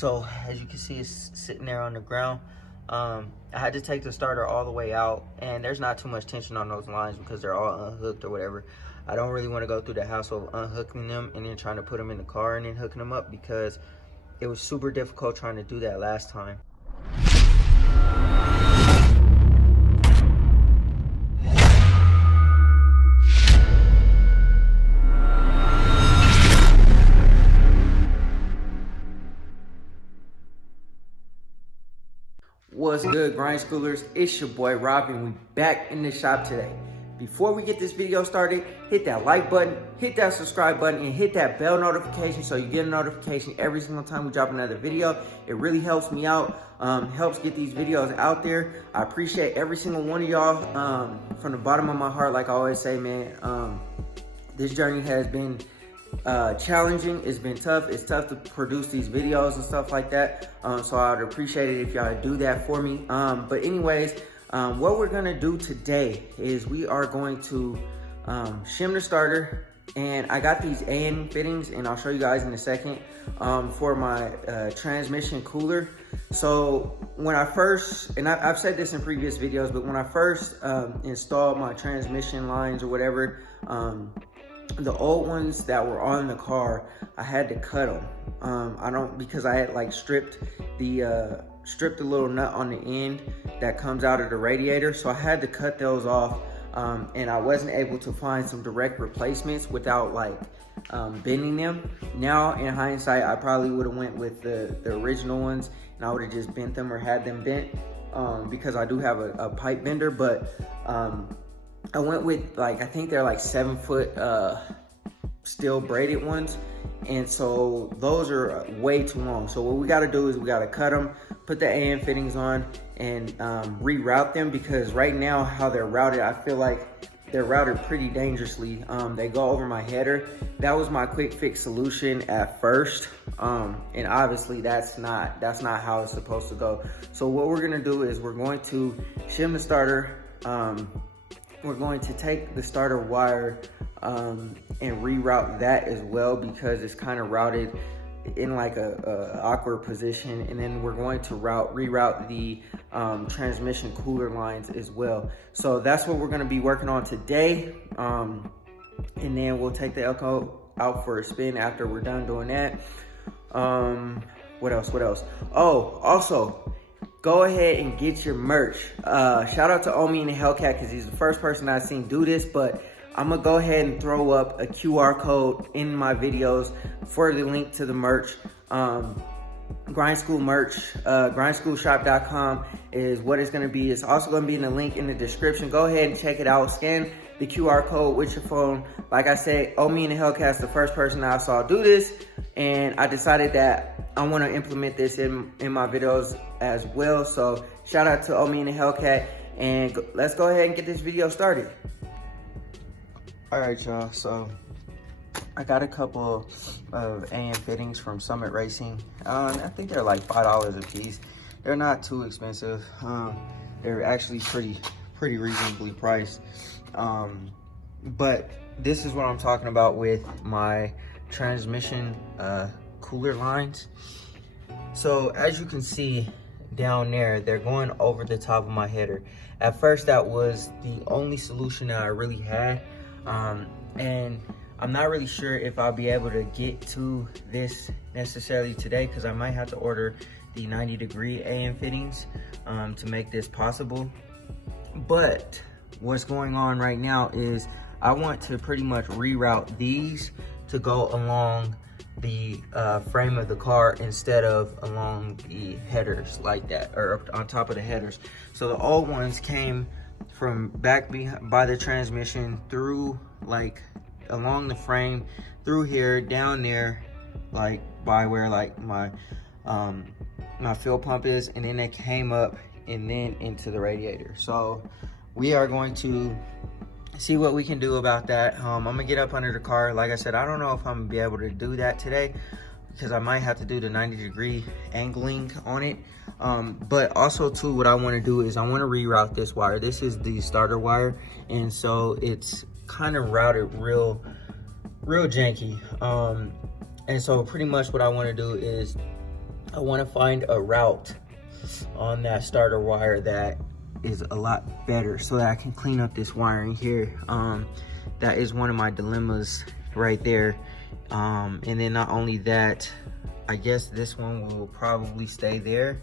So as you can see, it's sitting there on the ground. I had to take the starter all the way out, and there's not too much tension on those lines because they're all unhooked or whatever. I don't really want to go through the hassle of unhooking them and then trying to put them in the car and then hooking them up, because it was super difficult trying to do that last time. What's good, grind schoolers? It's your boy Rob, and we back in the shop today. Before we get this video started, hit that like button, hit that subscribe button, and hit that bell notification so you get a notification every single time we drop another video. It really helps me out, helps get these videos out there. I appreciate every single one of y'all from the bottom of my heart. Like I always say, man, this journey has been challenging. It's been tough. It's tough to produce these videos and stuff like that, so I would appreciate it if y'all do that for me. But anyways, what we're gonna do today is we are going to shim the starter, and I got these AN fittings, and I'll show you guys in a second, for my transmission cooler. So when I first, and I've said this in previous videos, but when I first installed my transmission lines or whatever, the old ones that were on the car, I had to cut them. Because I had like stripped the little nut on the end that comes out of the radiator. So I had to cut those off, and I wasn't able to find some direct replacements without like bending them. Now in hindsight, I probably would have went with the original ones, and I would have just bent them or had them bent, because I do have a pipe bender. But I went with, like, I think they're like 7-foot steel braided ones, and so those are way too long. So what we got to do is we got to cut them, put the AN fittings on, and reroute them, because right now how they're routed, I feel like they're routed pretty dangerously. They go over my header. That was my quick fix solution at first, and obviously that's not how it's supposed to go. So what we're gonna do is we're going to shim the starter. We're going to take the starter wire and reroute that as well, because it's kind of routed in like a awkward position. And then we're going to reroute the transmission cooler lines as well. So that's what we're going to be working on today. And then we'll take the Elko out for a spin after we're done doing that. What else? Oh, also, go ahead and get your merch. Shout out to Omi and the Hellcat, because he's the first person I've seen do this, but I'm gonna go ahead and throw up a QR code in my videos for the link to the merch. Grind School merch, grindschoolshop.com is what it's gonna be. It's also gonna be in the link in the description. Go ahead and check it out. Scan the QR code with your phone. Like I said, Omi and the Hellcat's the first person I saw do this, and I decided that I want to implement this in my videos as well. So shout out to Omi and the Hellcat, and let's go ahead and get this video started. All right, y'all, so I got a couple of AN fittings from Summit Racing. I think they're like $5 a piece. They're not too expensive. They're actually pretty reasonably priced. But this is what I'm talking about with my transmission cooler lines. So as you can see down there, they're going over the top of my header. At first, that was the only solution that I really had, and I'm not really sure if I'll be able to get to this necessarily today, because I might have to order the 90-degree AN fittings to make this possible. But what's going on right now is I want to pretty much reroute these to go along the frame of the car instead of along the headers like that, or on top of the headers. So the old ones came from back by the transmission through, like, along the frame, through here, down there, like by where like my fuel pump is, and then they came up and then into the radiator. So we are going to see what we can do about that. I'm gonna get up under the car. Like I said, I don't know if I'm gonna be able to do that today, because I might have to do the 90-degree angling on it. But also too, what I want to do is I want to reroute this wire. This is the starter wire, and so it's kind of routed real janky. And so pretty much what I want to do is I want to find a route on that starter wire that is a lot better so that I can clean up this wiring here. That is one of my dilemmas right there. And then not only that, I guess this one will probably stay there.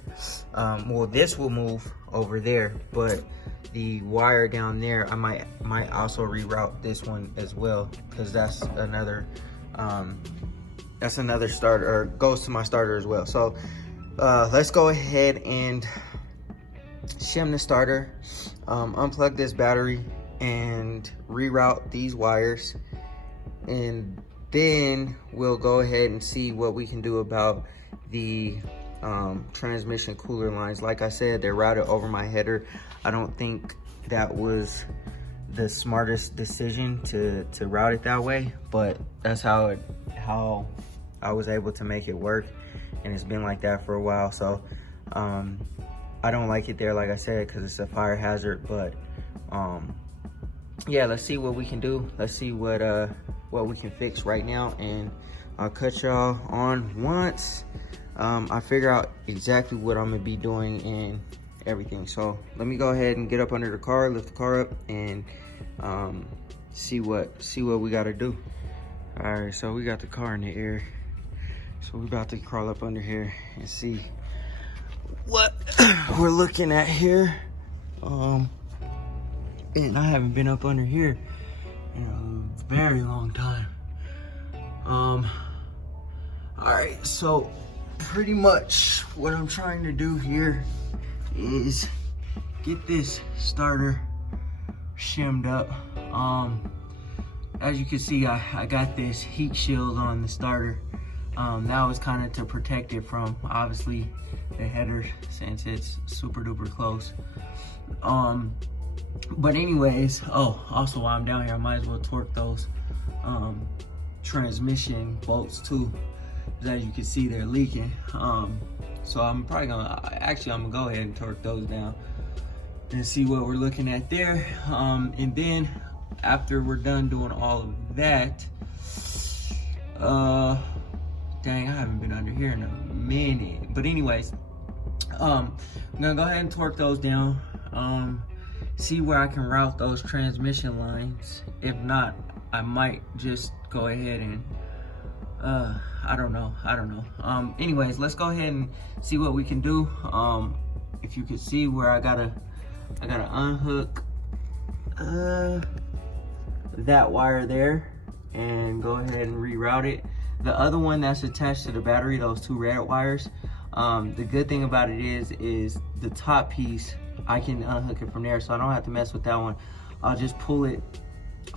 Well, this will move over there, but the wire down there, I might also reroute this one as well, because that's another starter, or goes to my starter as well. So let's go ahead and shim the starter, unplug this battery, and reroute these wires, and then we'll go ahead and see what we can do about the transmission cooler lines. Like I said, they're routed over my header. I don't think that was the smartest decision to route it that way, but that's how I was able to make it work, and it's been like that for a while. So I don't like it there, like I said, because it's a fire hazard. But yeah, let's see what we can do. Let's see what we can fix right now, and I'll cut y'all on once I figure out exactly what I'm gonna be doing and everything. So let me go ahead and get up under the car, lift the car up, and see what we gotta do. All right, so we got the car in the air, so we're about to crawl up under here and see what we're looking at here. And I haven't been up under here in a very long time. All right, so pretty much what I'm trying to do here is get this starter shimmed up. As you can see, I got this heat shield on the starter. That was kind of to protect it from, obviously, the header, since it's super duper close. But anyways, also while I'm down here, I might as well torque those transmission bolts too, because as you can see, they're leaking. So I'm probably I'm gonna go ahead and torque those down and see what we're looking at there. And then after we're done doing all of that, dang, I haven't been under here in a minute. But anyways, I'm gonna go ahead and torque those down, see where I can route those transmission lines. If not, I might just go ahead and I don't know. Anyways, let's go ahead and see what we can do. If you could see where I gotta unhook that wire there and go ahead and reroute it. The other one that's attached to the battery, those two red wires, the good thing about it is the top piece, I can unhook it from there, so I don't have to mess with that one. I'll just pull it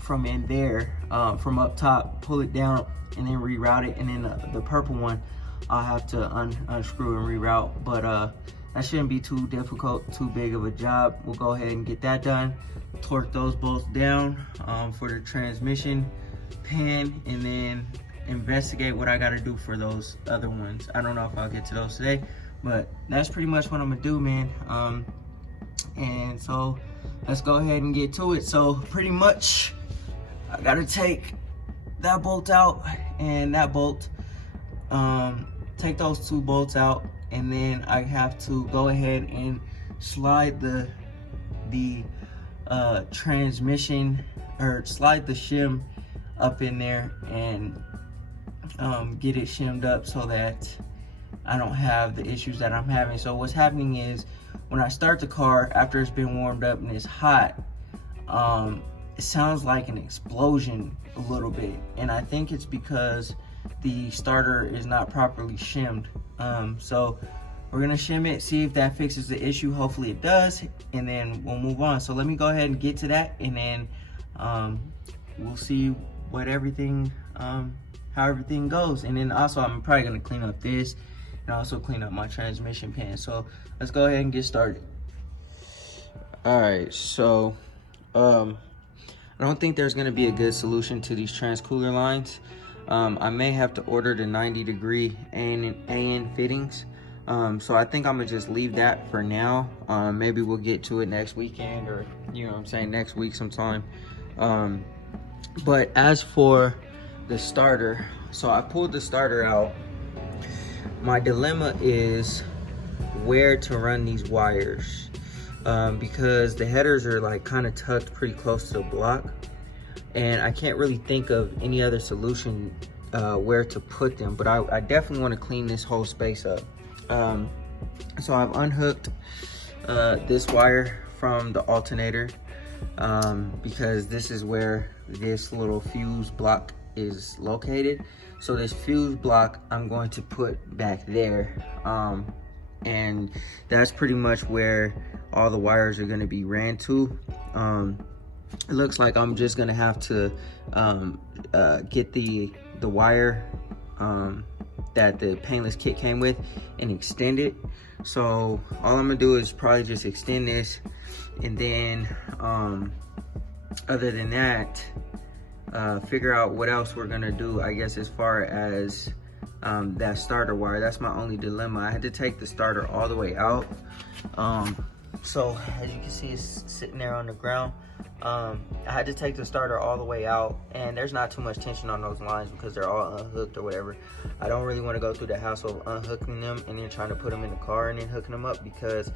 from in there, from up top, pull it down, and then reroute it. And then the purple one, I'll have to unscrew and reroute. But that shouldn't be too difficult, too big of a job. We'll go ahead and get that done. Torque those bolts down for the transmission pan, and then investigate what I got to do for those other ones. I don't know if I'll get to those today, but that's pretty much what I'm gonna do, man. And so let's go ahead and get to it. So pretty much I gotta take that bolt out and that bolt, take those two bolts out, and then I have to go ahead and slide the transmission, or slide the shim up in there, and get it shimmed up so that I don't have the issues that I'm having. So what's happening is, when I start the car after it's been warmed up and it's hot, it sounds like an explosion a little bit, and I think it's because the starter is not properly shimmed. So we're gonna shim it, see if that fixes the issue. Hopefully it does, and then we'll move on. So let me go ahead and get to that, and then we'll see what everything, how everything goes. And then also I'm probably gonna clean up this and also clean up my transmission pan. So let's go ahead and get started. All right, so I don't think there's gonna be a good solution to these transcooler lines. I may have to order the 90-degree AN fittings. So I think I'm gonna just leave that for now. Maybe we'll get to it next weekend, or you know what I'm saying, next week sometime. But as for the starter, so I pulled the starter out. my dilemma is where to run these wires, because the headers are like kind of tucked pretty close to the block, and I can't really think of any other solution where to put them. But I definitely want to clean this whole space up. So I've unhooked this wire from the alternator, because this is where this little fuse block is located. So this fuse block I'm going to put back there, and that's pretty much where all the wires are going to be ran to. It looks like I'm just going to have to get the wire that the paintless kit came with and extend it. So all I'm gonna do is probably just extend this, and then other than that, figure out what else we're gonna do, I guess, as far as that starter wire. That's my only dilemma. I had to take the starter all the way out. So as you can see, it's sitting there on the ground. I had to take the starter all the way out, and there's not too much tension on those lines because they're all unhooked or whatever. I don't really want to go through the hassle of unhooking them and then trying to put them in the car and then hooking them up, because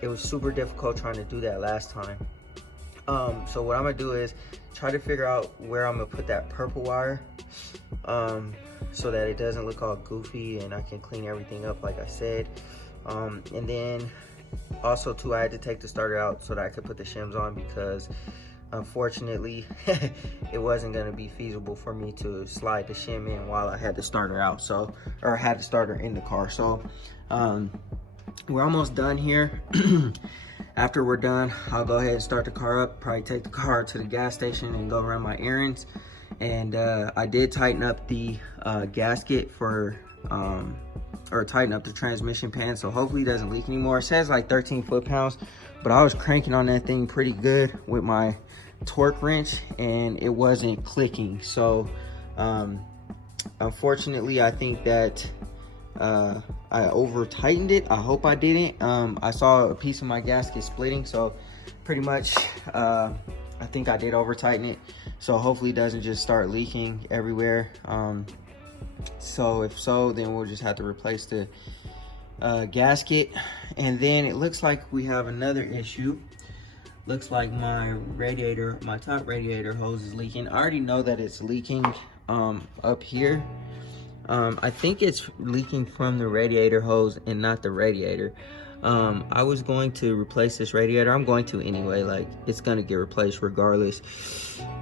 it was super difficult trying to do that last time. So what I'm gonna do is try to figure out where I'm gonna put that purple wire, so that it doesn't look all goofy and I can clean everything up like I said. And then also too, I had to take the starter out so that I could put the shims on, because unfortunately it wasn't going to be feasible for me to slide the shim in while I had the starter out, so, or had the starter in the car. So we're almost done here. After we're done, I'll go ahead and start the car up, probably take the car to the gas station and go run my errands. And I did tighten up the gasket for or tighten up the transmission pan, so hopefully it doesn't leak anymore. It says like 13 foot-pounds, but I was cranking on that thing pretty good with my torque wrench and it wasn't clicking. So unfortunately, I think that I over tightened it. I hope I didn't. I saw a piece of my gasket splitting, so pretty much I think I did over tighten it. So hopefully it doesn't just start leaking everywhere. So if so, then we'll just have to replace the gasket. And then it looks like we have another issue. Looks like my radiator, my top radiator hose is leaking. I already know that it's leaking up here. I think it's leaking from the radiator hose and not the radiator. I was going to replace this radiator. I'm going to anyway, like it's gonna get replaced regardless.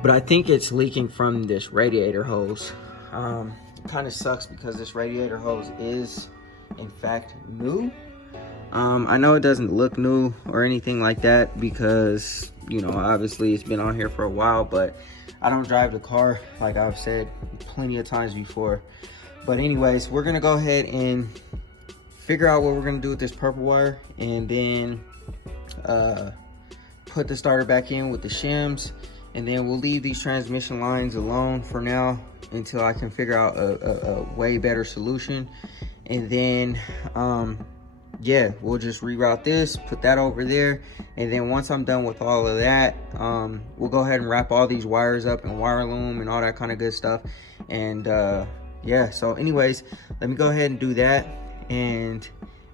But I think it's leaking from this radiator hose. Kind of sucks because this radiator hose is in fact new. I know it doesn't look new or anything like that because, you know, obviously it's been on here for a while, but I don't drive the car, like I've said plenty of times before. But anyways, we're gonna go ahead and figure out what we're gonna do with this purple wire, and then put the starter back in with the shims, and then we'll leave these transmission lines alone for now until I can figure out a way better solution. And then yeah, we'll just reroute this, put that over there, and then once I'm done with all of that, we'll go ahead and wrap all these wires up in wire loom and all that kind of good stuff. And yeah, so anyways, let me go ahead and do that, and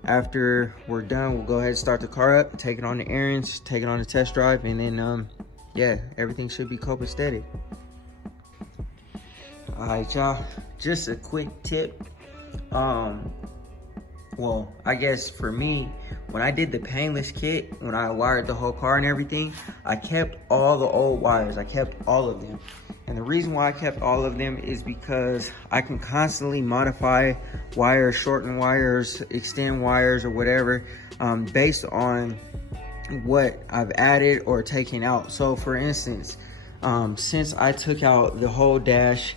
after we're done, we'll go ahead and start the car up, take it on the errands, take it on the test drive, and then yeah, everything should be copacetic. All right, y'all, just a quick tip. Well, I guess for me, when I did the paintless kit, when I wired the whole car and everything, I kept all the old wires. I kept all of them. And the reason why I kept all of them is because I can constantly modify wires, shorten wires, extend wires, or whatever, based on what I've added or taken out. So for instance, since I took out the whole dash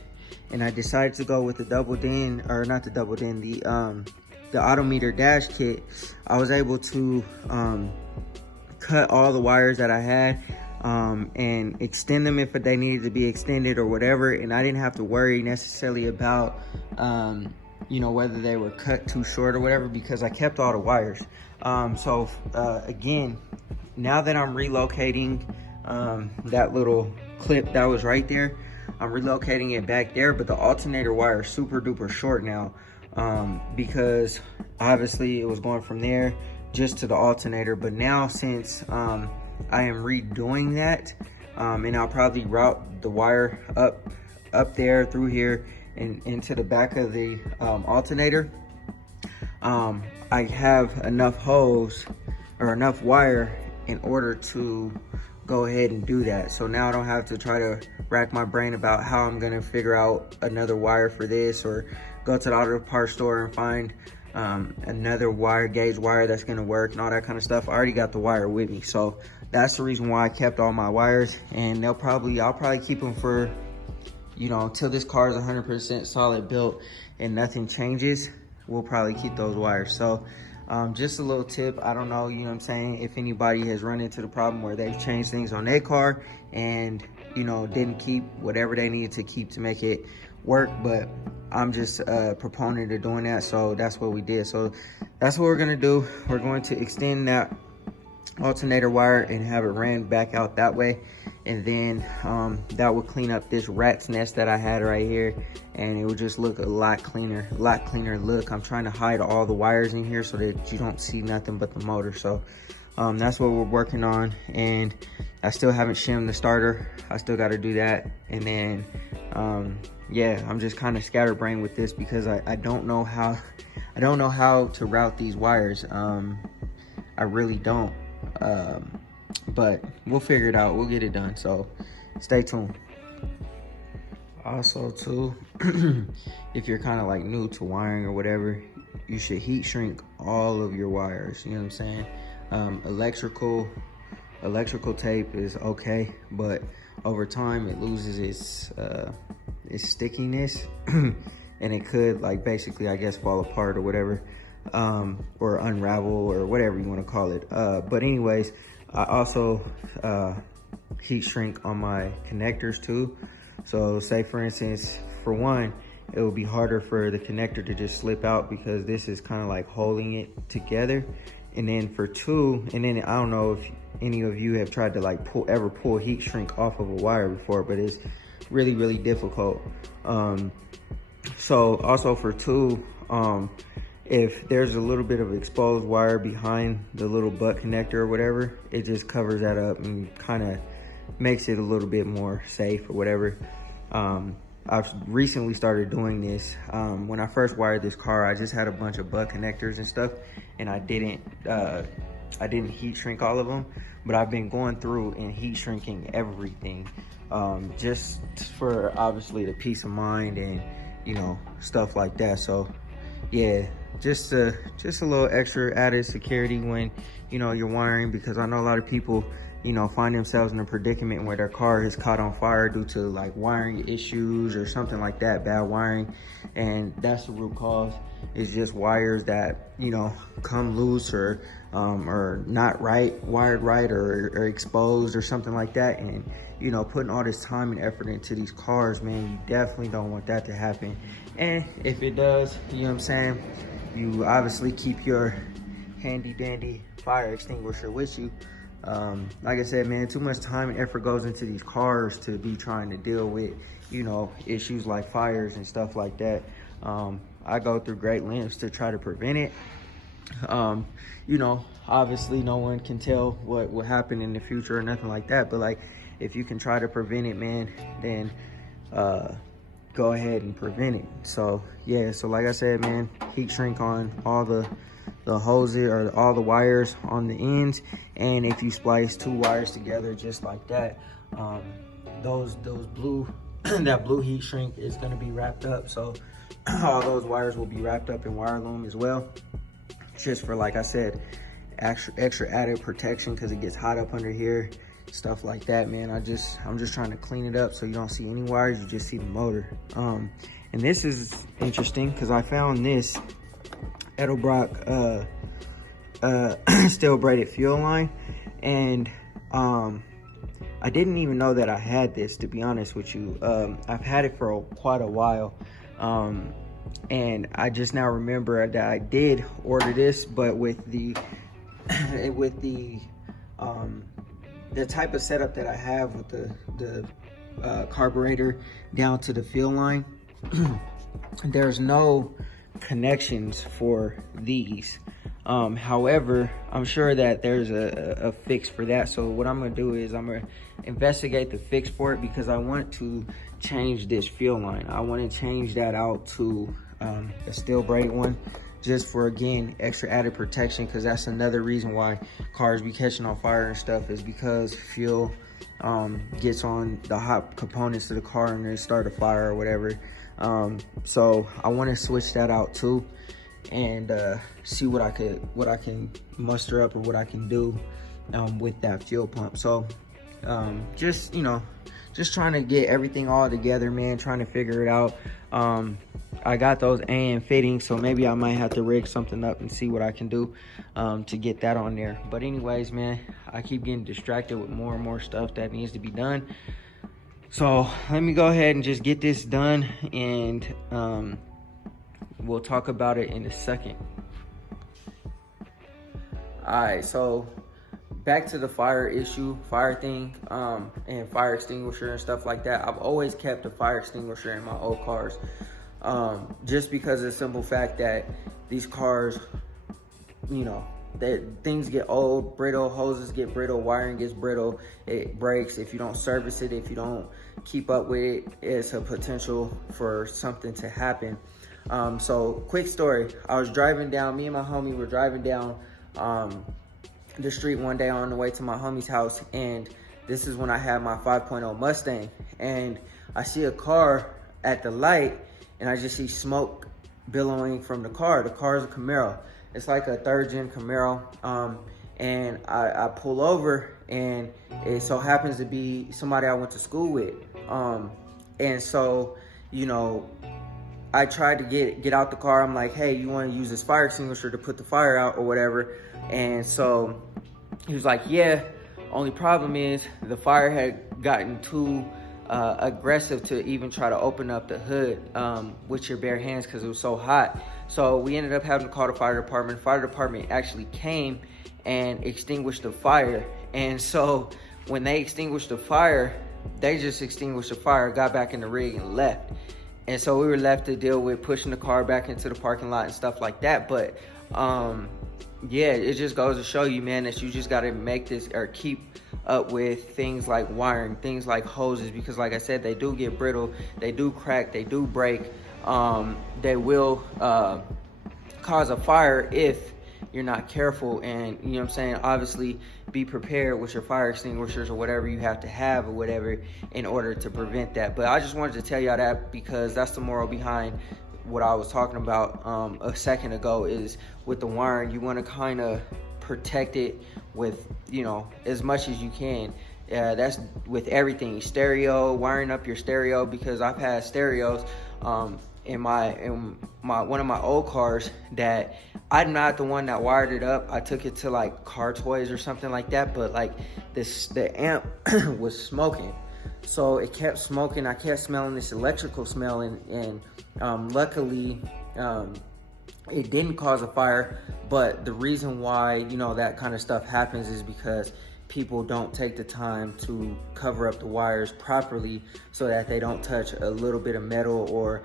and I decided to go with the double din, or not the double din, the odometer dash kit, I was able to cut all the wires that I had and extend them if they needed to be extended or whatever, and I didn't have to worry necessarily about you know, whether they were cut too short or whatever, because I kept all the wires. So again, now that I'm relocating that little clip that was right there, I'm relocating it back there, but the alternator wire is super duper short now. because obviously it was going from there just to the alternator. But now since I am redoing that, and I'll probably route the wire up there through here and into the back of the alternator, I have enough hose or enough wire in order to go ahead and do that. So now I don't have to try to rack my brain about how I'm gonna figure out another wire for this, or go to the auto parts store and find another gauge wire that's gonna work and all that kind of stuff. I already got the wire with me. So that's the reason why I kept all my wires, and I'll probably keep them for, you know, until this car is 100% solid built and nothing changes. We'll probably keep those wires. So just a little tip. I don't know, you know what I'm saying, if anybody has run into the problem where they've changed things on their car and, you know, didn't keep whatever they needed to keep to make it work, but I'm just a proponent of doing that. So that's what we did. So that's what we're gonna do. We're going to extend that alternator wire and have it ran back out that way, and then that will clean up this rat's nest that I had right here, and it will just look a lot cleaner look. I'm trying to hide all the wires in here so that you don't see nothing but the motor. So that's what we're working on, and I still haven't shimmed the starter. I still got to do that. And then yeah, I'm just kind of scatterbrained with this because I don't know how to route these wires. I really don't. But we'll figure it out. We'll get it done. So stay tuned. Also too, if you're kind of like new to wiring or whatever, you should heat shrink all of your wires. You know what I'm saying? Electrical tape is okay, but over time it loses its stickiness and it could, like, basically, I guess, fall apart or whatever, or unravel or whatever you want to call it. But anyways, I also heat shrink on my connectors too. So say for instance, for one, it will be harder for the connector to just slip out because this is kind of like holding it together. And then for two, and then I don't know if any of you have tried to like pull heat shrink off of a wire before, but it's really difficult. So also for two, if there's a little bit of exposed wire behind the little butt connector or whatever, it just covers that up and kind of makes it a little bit more safe or whatever. I've recently started doing this. When I first wired this car, I just had a bunch of butt connectors and stuff, and I didn't heat shrink all of them, but I've been going through and heat shrinking everything, just for obviously the peace of mind and, you know, stuff like that. So yeah, just a little extra added security when, you know, you're wiring, because I know a lot of people, you know, find themselves in a predicament where their car is caught on fire due to like wiring issues or something like that, bad wiring. And that's the root cause, is just wires that, you know, come loose or not wired right or exposed or something like that. And, you know, putting all this time and effort into these cars, man, you definitely don't want that to happen. And if it does, you know what I'm saying, you obviously keep your handy dandy fire extinguisher with you. Like I said, man, too much time and effort goes into these cars to be trying to deal with, you know, issues like fires and stuff like that. I go through great lengths to try to prevent it. You know, obviously no one can tell what will happen in the future or nothing like that, but like, if you can try to prevent it, man, then go ahead and prevent it. So yeah, so like I said, man, heat shrink on all the hoses or all the wires on the ends. And if you splice two wires together just like that, those blue that blue heat shrink is going to be wrapped up. So all those wires will be wrapped up in wire loom as well, just for, like I said, extra added protection, because it gets hot up under here, stuff like that, man. I'm just trying to clean it up so you don't see any wires, you just see the motor. And this is interesting because I found this Edelbrock steel braided fuel line, and I didn't even know that I had this, to be honest with you. I've had it for quite a while, and I just now remember that I did order this, but with the type of setup that I have with the carburetor down to the fuel line, there's no connections for these. However, I'm sure that there's a fix for that. So what I'm gonna do is I'm gonna investigate the fix for it, because I want to change this fuel line. I want to change that out to a steel braided one, just for, again, extra added protection, because that's another reason why cars be catching on fire and stuff, is because fuel gets on the hot components of the car and they start a fire or whatever. So I want to switch that out too, and see what I can muster up, or what I can do with that fuel pump. So just, you know, just trying to get everything all together, man, trying to figure it out. I got those AM fittings, so maybe I might have to rig something up and see what I can do to get that on there. But anyways, man, I keep getting distracted with more and more stuff that needs to be done. So let me go ahead and just get this done, and we'll talk about it in a second. All right, so back to the fire thing, and fire extinguisher and stuff like that. I've always kept a fire extinguisher in my old cars, just because of the simple fact that these cars, you know, that things get old, brittle, hoses get brittle, wiring gets brittle, it breaks. If you don't service it, if you don't keep up with it, it's a potential for something to happen. So quick story, I was driving down, me and my homie were driving down the street one day on the way to my homie's house, and this is when I had my 5.0 Mustang, and I see a car at the light, and I just see smoke billowing from the car. The car is a Camaro. It's like a 3rd gen Camaro, and I pull over, and it so happens to be somebody I went to school with, and so, you know, I tried to get out the car. I'm like, hey, you want to use this fire extinguisher to put the fire out or whatever? And so he was like, yeah, only problem is the fire had gotten too aggressive to even try to open up the hood with your bare hands, because it was so hot. So we ended up having to call the fire department. The fire department actually came and extinguished the fire. And so when they extinguished the fire, they just extinguished the fire, got back in the rig and left. And so we were left to deal with pushing the car back into the parking lot and stuff like that. But yeah, it just goes to show you, man, that you just got to make this, or keep up with things like wiring, things like hoses, because like I said, they do get brittle, they do crack, they do break. They will cause a fire if you're not careful. And you know what I'm saying, obviously be prepared with your fire extinguishers or whatever you have to have or whatever in order to prevent that. But I just wanted to tell y'all that, because that's the moral behind what I was talking about a second ago, is with the wiring, you want to kind of protect it with, you know, as much as you can. That's with everything, stereo, wiring up your stereo, because I've had stereos in my one of my old cars that I'm not the one that wired it up. I took it to like Car Toys or something like that, but like the amp was smoking, so it kept smoking. I kept smelling this electrical smell, and luckily it didn't cause a fire. But the reason why, you know, that kind of stuff happens is because people don't take the time to cover up the wires properly, so that they don't touch a little bit of metal, or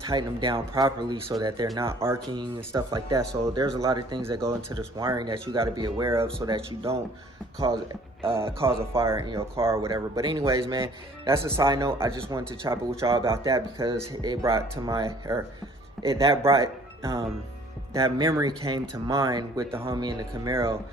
tighten them down properly so that they're not arcing and stuff like that. So there's a lot of things that go into this wiring that you got to be aware of, so that you don't cause a fire in your car or whatever. But anyways, man, that's a side note. I just wanted to chop it with y'all about that, because it brought to my, that memory came to mind with the homie in the Camaro,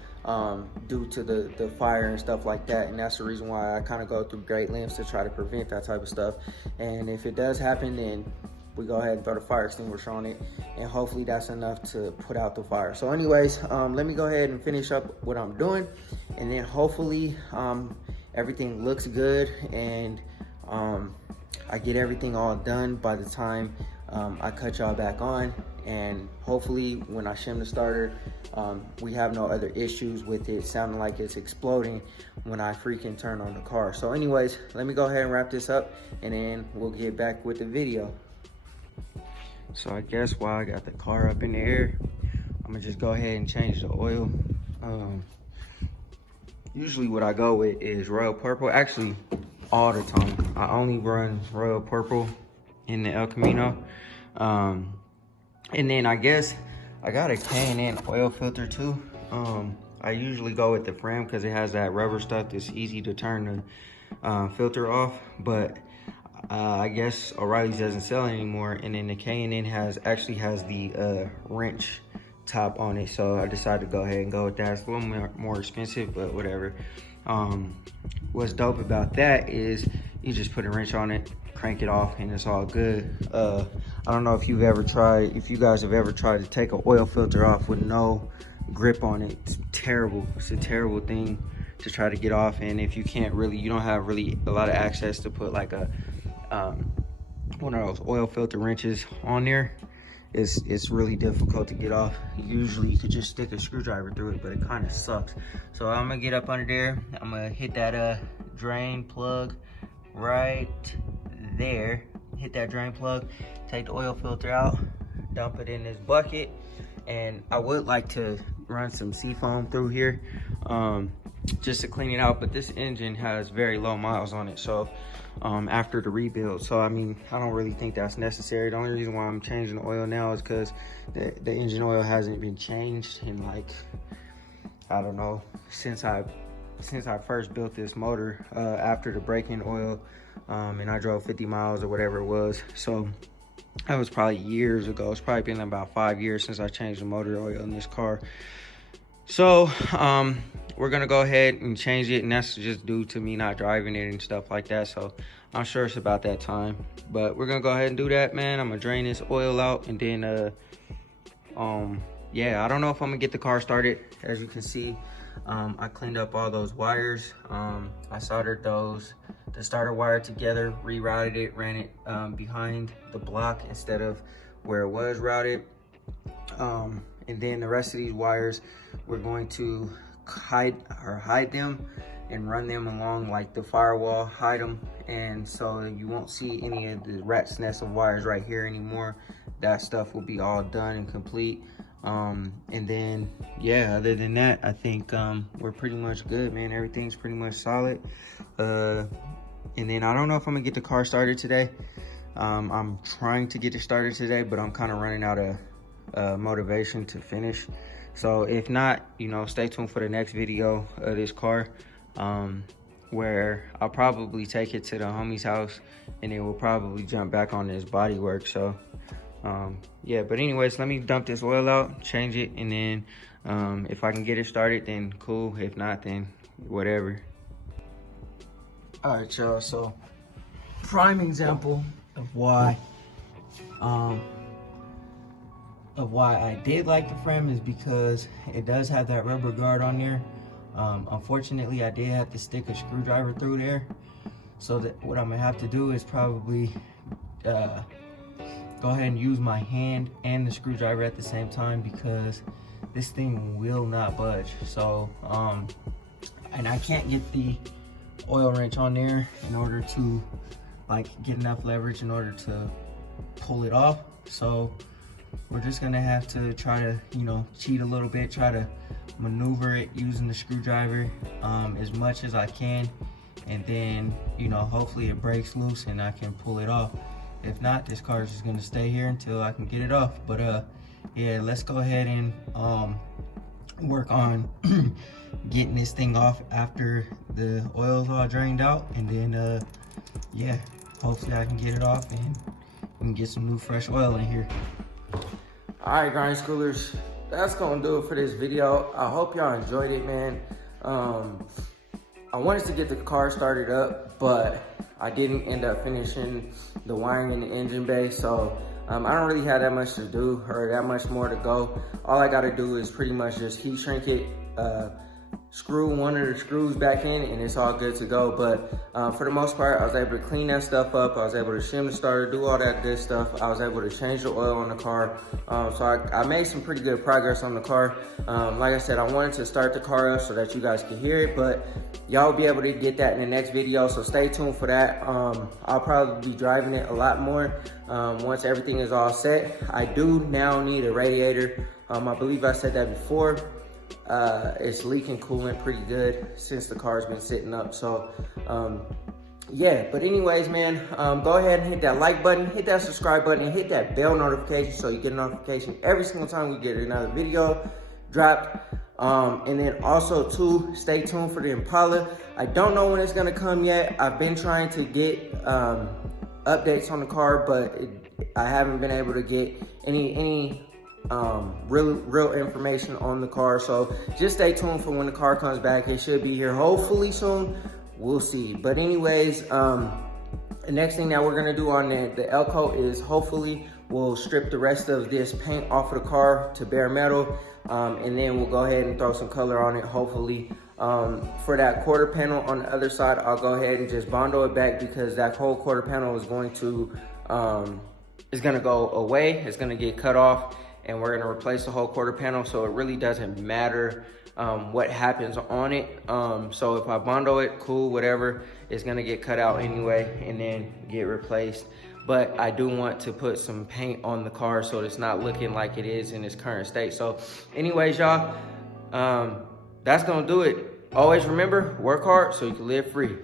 due to the fire and stuff like that. And that's the reason why I kind of go through great lengths to try to prevent that type of stuff. And if it does happen, then we go ahead and throw the fire extinguisher on it, and hopefully that's enough to put out the fire. So anyways, let me go ahead and finish up what I'm doing, and then hopefully everything looks good, and I get everything all done by the time I cut y'all back on. And hopefully when I shim the starter, we have no other issues with it sounding like it's exploding when I freaking turn on the car. So anyways, let me go ahead and wrap this up, and then we'll get back with the video. So I guess while I got the car up in the air, I'm gonna just go ahead and change the oil. Usually what I go with is Royal Purple. Actually, all the time. I only run Royal Purple in the El Camino. And then I guess I got a K&N oil filter too. I usually go with the Fram because it has that rubber stuff that's easy to turn the filter off. But I guess O'Reilly's doesn't sell it anymore. And then the K&N actually has the wrench top on it. So I decided to go ahead and go with that. It's a little more expensive, but whatever. What's dope about that is you just put a wrench on it, crank it off, and it's all good. I don't know if you guys have ever tried to take an oil filter off with no grip on it. It's terrible. It's a terrible thing to try to get off. And if you don't have really a lot of access to put like a one of those oil filter wrenches on there, it's really difficult to get off. Usually you could just stick a screwdriver through it, but it kind of sucks. So I'm gonna get up under there. I'm gonna hit that drain plug right there. Hit that drain plug, take the oil filter out, dump it in this bucket. And I would like to run some seafoam through here just to clean it out, but this engine has very low miles on it, so after the rebuild. So I mean, I don't really think that's necessary. The only reason why I'm changing the oil now is because the engine oil hasn't been changed in, like, I don't know, since I first built this motor after the break-in oil, and I drove 50 miles or whatever it was. So that was probably years ago. It's probably been about 5 years since I changed the motor oil in this car. So we're gonna go ahead and change it, and that's just due to me not driving it and stuff like that. So I'm sure it's about that time, but we're gonna go ahead and do that, man. I'm gonna drain this oil out, and then yeah, I don't know if I'm gonna get the car started. As you can see, I cleaned up all those wires. I soldered the starter wire together, rerouted it, ran it behind the block instead of where it was routed. And then the rest of these wires, we're going to hide them and run them along like the firewall, hide them, and so you won't see any of the rat's nest of wires right here anymore. That stuff will be all done and complete. And then yeah, other than that, I think we're pretty much good, man. Everything's pretty much solid. And then I don't know if I'm gonna get the car started today. I'm trying to get it started today, but I'm kind of running out of motivation to finish. So if not, you know, stay tuned for the next video of this car, where I'll probably take it to the homie's house, and then we'll probably jump back on this body work. So yeah, but anyways, let me dump this oil out, change it, and then if I can get it started, then cool. If not, then whatever. All right, y'all, so prime example of why I did like the frame is because it does have that rubber guard on there. Unfortunately, I did have to stick a screwdriver through there, so that what I'm gonna have to do is probably go ahead and use my hand and the screwdriver at the same time, because this thing will not budge. So and I can't get the oil wrench on there in order to like get enough leverage in order to pull it off. So we're just gonna have to try to, you know, cheat a little bit, try to maneuver it using the screwdriver as much as I can, and then, you know, hopefully it breaks loose and I can pull it off. If not, this car is just gonna stay here until I can get it off. But yeah, let's go ahead and work on getting this thing off after the oil's all drained out, and then yeah, hopefully I can get it off and we can get some new fresh oil in here. All right, grind schoolers, that's gonna do it for this video. I hope y'all enjoyed it, man. I wanted to get the car started up, but I didn't end up finishing the wiring in the engine bay, so I don't really have that much to do or that much more to go. All I gotta do is pretty much just heat shrink it, screw one of the screws back in, and it's all good to go. But for the most part, I was able to clean that stuff up. I was able to shim the starter, do all that good stuff. I was able to change the oil on the car. So I made some pretty good progress on the car. Like I said, I wanted to start the car up so that you guys could hear it, but y'all will be able to get that in the next video, so stay tuned for that. I'll probably be driving it a lot more once everything is all set. I do now need a radiator. I believe I said that before. It's leaking coolant pretty good since the car's been sitting up. So yeah, but anyways, man, go ahead and hit that like button, hit that subscribe button, and hit that bell notification so you get a notification every single time we get another video dropped. And then also too, stay tuned for the Impala. I don't know when it's gonna come yet. I've been trying to get updates on the car, but I haven't been able to get any real information on the car. So just stay tuned for when the car comes back. It should be here hopefully soon. We'll see. But anyways, the next thing that we're gonna do on the Elko is hopefully we'll strip the rest of this paint off of the car to bare metal, and then we'll go ahead and throw some color on it hopefully. For that quarter panel on the other side, I'll go ahead and just bondo it back because that whole quarter panel is going to go away. It's gonna get cut off, and we're gonna replace the whole quarter panel, so it really doesn't matter what happens on it. So if I bondo it, cool, whatever, it's gonna get cut out anyway and then get replaced. But I do want to put some paint on the car so it's not looking like it is in its current state. So anyways, y'all, that's gonna do it. Always remember, work hard so you can live free.